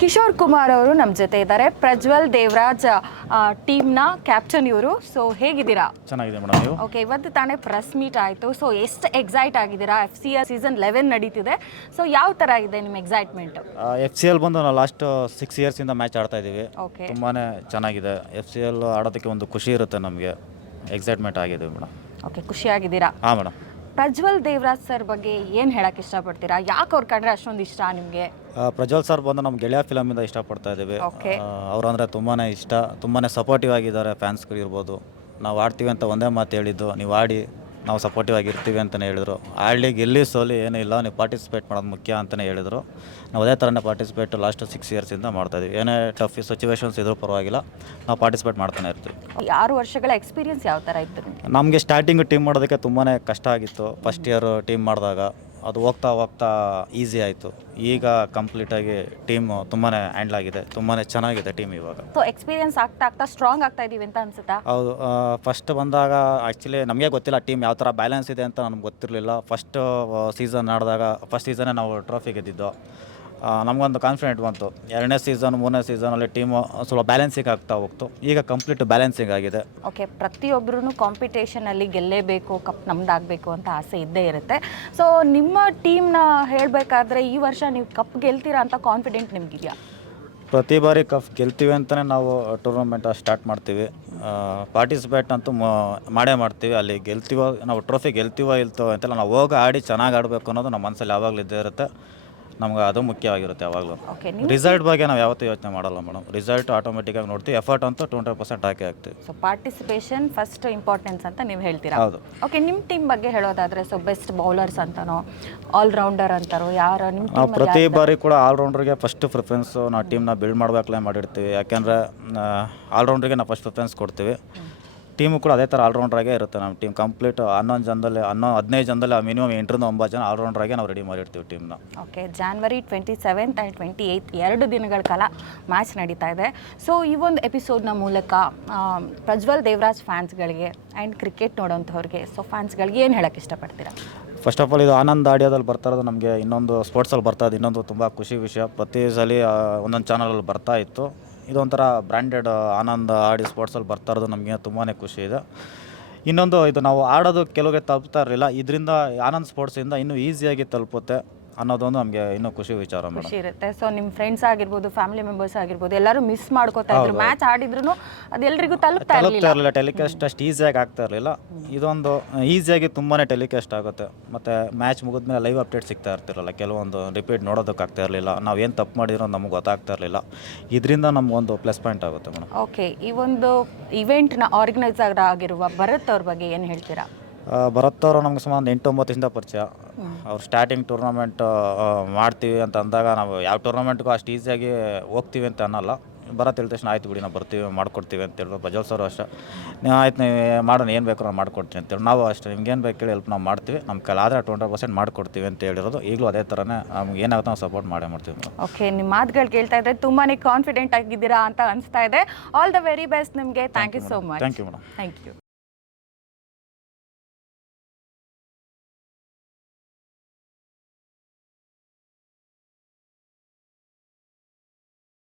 ಕಿಶೋರ್ ಕುಮಾರ್ ಅವರು ನಮ್ಮ ಜೊತೆ ಇದ್ದಾರೆ. ಪ್ರಜ್ವಲ್ ದೇವರಾಜ್ ಟೀಮ್ನ ಕ್ಯಾಪ್ಟನ್ ಇವರು. ಸೊ ಹೇಗಿದ್ದೀರಾ? ಚೆನ್ನಾಗಿದೆ ಮೇಡಮ್. ನೀವು? ಓಕೆ, ಇವತ್ತು ತಾನೇ ಪ್ರೆಸ್ ಮೀಟ್ ಆಯಿತು. ಸೊ ಎಷ್ಟು ಎಕ್ಸೈಟ್ ಆಗಿದ್ದೀರಾ? FCL ಸೀಸನ್ 11 ನಡೀತಿದೆ. ಸೊ ಯಾವ ಥರ ಇದೆ ನಿಮ್ಮ ಎಕ್ಸೈಟ್ಮೆಂಟ್? FCL ಬಂದು ನಾವು ಲಾಸ್ಟ್ 6 ಇಯರ್ಸಿಂದ ಮ್ಯಾಚ್ ಆಡ್ತಾ ಇದ್ದೀವಿ. ಓಕೆ, ತುಂಬಾ ಚೆನ್ನಾಗಿದೆ. FCL ಆಡೋದಕ್ಕೆ ಒಂದು ಖುಷಿ ಇರುತ್ತೆ ನಮಗೆ. ಎಕ್ಸೈಟ್ಮೆಂಟ್ ಆಗಿದೆ ಮೇಡಮ್. ಓಕೆ, ಖುಷಿಯಾಗಿದ್ದೀರಾ? ಹಾಂ ಮೇಡಮ್. ಪ್ರಜ್ವಲ್ ದೇವರಾಜ್ ಸರ್ ಬಗ್ಗೆ ಏನು ಹೇಳಕ್ಕೆ ಇಷ್ಟಪಡ್ತೀರಾ? ಯಾಕೆ ಅವ್ರು ಕಂಡ್ರೆ ಅಷ್ಟೊಂದು ಇಷ್ಟ ನಿಮಗೆ? ಪ್ರಜ್ವಲ್ ಸರ್ ಬಂದು ನಮ್ಮ ಗೆಳೆಯ ಫಿಲಮಿಂದ ಇಷ್ಟಪಡ್ತಾ ಇದ್ದೀವಿ. ಓಕೆ. ಅವರು ಅಂದರೆ ತುಂಬಾ ಇಷ್ಟ, ತುಂಬಾ ಸಪೋರ್ಟಿವ್ ಆಗಿದ್ದಾರೆ. ಫ್ಯಾನ್ಸ್ಗಳು ಇರ್ಬೋದು. ನಾವು ಆಡ್ತೀವಿ ಅಂತ ಒಂದೇ ಮಾತು ಹೇಳಿದ್ದು, ನೀವು ಆಡಿ, ನಾವು ಸಪೋರ್ಟಿವ್ ಆಗಿರ್ತೀವಿ ಅಂತಲೇ ಹೇಳಿದರು. ಆಡಲಿ ಗೆಲ್ಲಿ ಸೋಲಿ ಏನೂ ಇಲ್ಲ, ನೀವು ಪಾರ್ಟಿಸಿಪೇಟ್ ಮಾಡೋದು ಮುಖ್ಯ ಅಂತಲೇ ಹೇಳಿದರು. ನಾವು ಅದೇ ಥರನೇ ಪಾರ್ಟಿಸಿಪೇಟ್ ಲಾಸ್ಟ್ 6 ಇಯರ್ಸಿಂದ ಮಾಡ್ತಾಯಿದ್ದೀವಿ. ಏನೇ ಟಫ್ ಸಿಚುವೇಶನ್ಸ್ ಇದ್ರೂ ಪರವಾಗಿಲ್ಲ, ನಾವು ಪಾರ್ಟಿಸಿಪೇಟ್ ಮಾಡ್ತಾನೆ ಇರ್ತೀವಿ. 6 ವರ್ಷಗಳ ಎಕ್ಸ್ಪೀರಿಯನ್ಸ್ ಯಾವ ಥರ ಇತ್ತು ನಿಮಗೆ? ನಮಗೆ ಸ್ಟಾರ್ಟಿಂಗ್ ಟೀಮ್ ಮಾಡೋದಕ್ಕೆ ತುಂಬಾ ಕಷ್ಟ ಆಗಿತ್ತು. ಫಸ್ಟ್ ಇಯರ್ ಟೀಮ್ ಮಾಡಿದಾಗ ಅದು ಹೋಗ್ತಾ ಹೋಗ್ತಾ ಈಸಿ ಆಯಿತು. ಈಗ ಕಂಪ್ಲೀಟಾಗಿ ಟೀಮ್ ತುಂಬಾ ಹ್ಯಾಂಡಲ್ ಆಗಿದೆ. ತುಂಬಾ ಚೆನ್ನಾಗಿದೆ ಟೀಮ್ ಇವಾಗ. ಸೊ ಎಕ್ಸ್ಪೀರಿಯನ್ಸ್ ಆಗ್ತಾ ಸ್ಟ್ರಾಂಗ್ ಆಗ್ತಾ ಇದೀವಿ ಅಂತ ಅನ್ಸುತ್ತಾ? ಹೌದು. ಫಸ್ಟ್ ಬಂದಾಗ ಆ್ಯಕ್ಚುಲಿ ನಮಗೆ ಗೊತ್ತಿಲ್ಲ ಟೀಮ್ ಯಾವ ಥರ ಬ್ಯಾಲೆನ್ಸ್ ಇದೆ ಅಂತ ನಮ್ಗೆ ಗೊತ್ತಿರಲಿಲ್ಲ. ಫಸ್ಟ್ ಸೀಸನ್ ಆಡಿದಾಗ ಫಸ್ಟ್ ಸೀಸನ್ನೇ ನಾವು ಟ್ರೋಫಿ ಗೆದ್ದಿದ್ದು. ನಮಗೊಂದು ಕಾನ್ಫಿಡೆಂಟ್ ಬಂತು. 2ನೇ ಸೀಸನ್ 3ನೇ ಸೀಸನಲ್ಲಿ ಟೀಮು ಸ್ವಲ್ಪ ಬ್ಯಾಲೆನ್ಸಿಂಗ್ ಆಗ್ತಾ ಹೋಗ್ತು. ಈಗ ಕಂಪ್ಲೀಟ್ ಬ್ಯಾಲೆನ್ಸಿಂಗ್ ಆಗಿದೆ. ಓಕೆ, ಪ್ರತಿಯೊಬ್ಬರೂ ಕಾಂಪಿಟೇಷನಲ್ಲಿ ಗೆಲ್ಲೇಬೇಕು, ಕಪ್ ನಮ್ದಾಗಬೇಕು ಅಂತ ಆಸೆ ಇದ್ದೇ ಇರುತ್ತೆ. ಸೊ ನಿಮ್ಮ ಟೀಮ್ನ ಹೇಳಬೇಕಾದ್ರೆ ಈ ವರ್ಷ ನೀವು ಕಪ್ ಗೆಲ್ತೀರಾ ಅಂತ ಕಾನ್ಫಿಡೆಂಟ್ ನಿಮಗಿದೆಯಾ? ಪ್ರತಿ ಬಾರಿ ಕಪ್ ಗೆಲ್ತೀವಿ ಅಂತಲೇ ನಾವು ಟೂರ್ನಮೆಂಟ್ ಸ್ಟಾರ್ಟ್ ಮಾಡ್ತೀವಿ. ಪಾರ್ಟಿಸಿಪೇಟ್ ಅಂತೂ ಮಾಡೇ ಮಾಡ್ತೀವಿ. ಅಲ್ಲಿ ಗೆಲ್ತೀವೋ, ನಾವು ಟ್ರೋಫಿ ಗೆಲ್ತೀವೋ ಇಲ್ತೋ ಅಂತೆಲ್ಲ ನಾವು ಹೋಗಿ ಆಡಿ ಚೆನ್ನಾಗಿ ಆಡಬೇಕು ಅನ್ನೋದು ನಮ್ಮ ಮನಸ್ಸಲ್ಲಿ ಯಾವಾಗಲೂ ಇದ್ದೇ ಇರುತ್ತೆ. ನಮ್ಗೆ ಅದು ಮುಖ್ಯವಾಗಿರುತ್ತೆ ಯಾವಾಗಲೂ. ರಿಸಲ್ಟ್ ಬಗ್ಗೆ ನಾವು ಯಾವತ್ತೂ ಯೋಚನೆ ಮಾಡಲ್ಲ ಮೇಡಮ್. ರಿಸಲ್ಟ್ ಆಟೋಮೆಟಿಕ್ಕಾಗಿ ನೋಡ್ತೀವಿ. ಎಫರ್ಟ್ ಅಂತೂ 20% ಹಾಕ್ತೀವಿ. ಸೊ ಪಾರ್ಟಿಸಿಪೇಷನ್ ಫಸ್ಟ್ ಇಂಪಾರ್ಟೆನ್ಸ್ ಅಂತ ನೀವು ಹೇಳ್ತೀರಾ? ಹೌದು. ಓಕೆ, ನಿಮ್ಮ ಟೀಮ್ ಬಗ್ಗೆ ಹೇಳೋದಾದರೆ ಸೊ ಬೆಸ್ಟ್ ಬೌಲರ್ಸ್ ಅಂತಾನೋ ಆಲ್ರೌಂಡರ್ ಅಂತಾರೋ ಯಾರು ನಿಮ್ಮ ನಾವು ಪ್ರತಿ ಬಾರಿ ಕೂಡ ಆಲ್ರೌಂಡ್ರಿಗೆ ಫಸ್ಟ್ ಪ್ರಿಫರೆನ್ಸು ನಾವು ಟೀಮ್ನ ಬಿಲ್ಡ್ ಮಾಡಬೇಕಲೇ ಮಾಡಿರ್ತೀವಿ. ಯಾಕೆಂದರೆ ಆಲ್ರೌಂಡ್ರಿಗೆ ನಾವು ಫಸ್ಟ್ ಪ್ರಿಫರೆನ್ಸ್ ಕೊಡ್ತೀವಿ. ಟೀಮು ಕೂಡ ಅದೇ ಥರ ಆಲ್ರೌಂಡ್ರಾಗೆ ಇರುತ್ತೆ. ನಮ್ಮ ಟೀಮ್ ಕಂಪ್ಲೀಟ್ 15 ಜನದಲ್ಲಿ ಮಿನಿಮಮ್ 8ರಿಂದ 9 ಜನ ಆಲ್ರೌಂಡ್ರಾಗೆ ನಾವು ರೆಡಿ ಮಾಡಿರ್ತೀವಿ ಟೀಮ್ನ. Okay, January 27th and 28th 2 ದಿನಗಳ ಕಾಲ ಮ್ಯಾಚ್ ನಡೀತಾ ಇದೆ. ಸೊ ಈ ಒಂದು ಎಪಿಸೋಡ್ನ ಮೂಲಕ ಪ್ರಜ್ವಲ್ ದೇವರಾಜ್ ಫ್ಯಾನ್ಸ್ಗಳಿಗೆ ಆ್ಯಂಡ್ ಕ್ರಿಕೆಟ್ ನೋಡೋಂಥವ್ರಿಗೆ, ಸೊ ಫ್ಯಾನ್ಸ್ಗಳಿಗೆ ಏನು ಹೇಳೋಕ್ಕೆ ಇಷ್ಟಪಡ್ತೀರಾ? ಫಸ್ಟ್ ಆಫ್ ಆಲ್ ಇದು ಆನಂದ್ ಆಡಿಯೋದಲ್ಲಿ ಬರ್ತಾ ಇರೋದು ನಮಗೆ ಇನ್ನೊಂದು ಸ್ಪೋರ್ಟ್ಸಲ್ಲಿ ಬರ್ತಾ ಇದೆ. ಇನ್ನೊಂದು ತುಂಬ ಖುಷಿ ವಿಷಯ. ಪ್ರತಿ ಸಲ ಒಂದೊಂದು ಚಾನಲಲ್ಲಿ ಬರ್ತಾ ಇತ್ತು. ಇದೊಂಥರ ಬ್ರ್ಯಾಂಡೆಡ್ ಆನಂದ್ ಆಡಿ ಸ್ಪೋರ್ಟ್ಸಲ್ಲಿ ಬರ್ತಾ ಇರೋದು ನಮಗೆ ತುಂಬಾ ಖುಷಿ ಇದೆ. ಇನ್ನೊಂದು, ಇದು ನಾವು ಆಡೋದು ಕೆಲವರಿಗೆ ತಲುಪ್ತಾ ಇರಲಿಲ್ಲ. ಇದರಿಂದ ಆನಂದ್ ಸ್ಪೋರ್ಟ್ಸಿಂದ ಇನ್ನೂ ಈಸಿಯಾಗಿ ತಲುಪುತ್ತೆ ಅನ್ನೋದೊಂದು ನಮಗೆ ಇನ್ನೂ ಖುಷಿ ವಿಚಾರ. ಖುಷಿ ಇರುತ್ತೆ. ಸೊ ನಿಮ್ಮ ಫ್ರೆಂಡ್ಸ್ ಆಗಿರ್ಬೋದು, ಫ್ಯಾಮಿಲಿ ಮೆಂಬರ್ಸ್ ಆಗಿರ್ಬೋದು, ಎಲ್ಲರೂ ಮಿಸ್ ಮಾಡ್ಕೋತಾ ಇದ್ರು. ಮ್ಯಾಚ್ ಆಡಿದ್ರು ಅದೆಲ್ಲರಿಗೂ ತಲುಪ್ತಾ ಇರಲಿಲ್ಲ. ಟೆಲಿಕಾಸ್ಟ್ ಅಷ್ಟು ಈಸಿಯಾಗಿ ಆಗ್ತಾ ಇರಲಿಲ್ಲ. ಇದೊಂದು ಈಸಿಯಾಗಿ ತುಂಬಾ ಟೆಲಿಕಾಸ್ಟ್ ಆಗುತ್ತೆ. ಮತ್ತು ಮ್ಯಾಚ್ ಮುಗಿದ್ಮೇಲೆ ಲೈವ್ ಅಪ್ಡೇಟ್ ಸಿಗ್ತಾ ಇರ್ತಿರಲ್ಲ. ಕೆಲವೊಂದು ರಿಪೀಟ್ ನೋಡೋದಕ್ಕಾಗ್ತಾ ಇರಲಿಲ್ಲ. ನಾವು ಏನು ತಪ್ಪು ಮಾಡಿರೋ ನಮಗೆ ಗೊತ್ತಾಗ್ತಾ ಇರಲಿಲ್ಲ. ಇದರಿಂದ ನಮಗೊಂದು ಪ್ಲಸ್ ಪಾಯಿಂಟ್ ಆಗುತ್ತೆ ಮೇಡಮ್. ಓಕೆ, ಈ ಒಂದು ಇವೆಂಟ್ನ ಆರ್ಗನೈಸರ್ ಆಗಿರುವ ಭರತ್ ಅವ್ರ ಬಗ್ಗೆ ಏನು ಹೇಳ್ತೀರಾ? ಭರತ್ ಅವರು ನಮ್ಗೆ ಸುಮಾರು 8-9 ವರ್ಷದಿಂದ ಪರಿಚಯ. ಅವ್ರು ಸ್ಟಾರ್ಟಿಂಗ್ ಟೂರ್ನಮೆಂಟ್ ಮಾಡ್ತೀವಿ ಅಂತ ಅಂದಾಗ ನಾವು ಯಾವ ಟೂರ್ನಮೆಂಟ್ಗೂ ಅಷ್ಟು ಈಸಿಯಾಗಿ ಹೋಗ್ತೀವಿ ಅಂತ ಅನ್ನಲ್ಲ. ಭರತ್ ಹೇಳಿದ ತಕ್ಷಣ ಆಯ್ತು ಬಿಡಿ ನಾವು ಬರ್ತೀವಿ, ಮಾಡ್ಕೊಡ್ತೀವಿ ಅಂತೇಳಿ. ಪ್ರಜ್ವಲ್ ಸರ್ ಅಷ್ಟೇ, ನೀವು ಆಯ್ತು ನೀವು ಮಾಡೋಣ, ಏನು ಬೇಕು ನಾನು ಮಾಡ್ಕೊಡ್ತೀನಿ ಅಂತೇಳಿ. ನಾವು ಅಷ್ಟೇ, ನಿಮ್ಗೆ ಏನು ಬೇಕು ಹೇಳಿ ಹೆಲ್ಪ್ ನಾವು ಮಾಡ್ತೀವಿ, ನಮ್ಮ ಕೈಲಾದರೆ 20% ಮಾಡ್ಕೊಡ್ತೀವಿ ಅಂತ ಹೇಳಿರೋದು. ಈಗಲೂ ಅದೇ ಥರನೇ ನಮ್ಗೆ ಏನಾಗುತ್ತೆ ನಾವು ಸಪೋರ್ಟ್ ಮಾಡೇ ಮಾಡ್ತೀವಿ. ಓಕೆ, ನಿಮ್ಮ ಮಾತುಗಳು ಕೇಳ್ತಾ ಇದ್ದರೆ ತುಂಬಾ ಕಾನ್ಫಿಡೆಂಟ್ ಆಗಿದ್ದೀರಾ ಅಂತ ಅನಿಸ್ತಾ ಇದೆ. ಆಲ್ ದ ವೆರಿ ಬೆಸ್ಟ್ ನಿಮಗೆ. Thank you so much. Thank you madam. Thank you.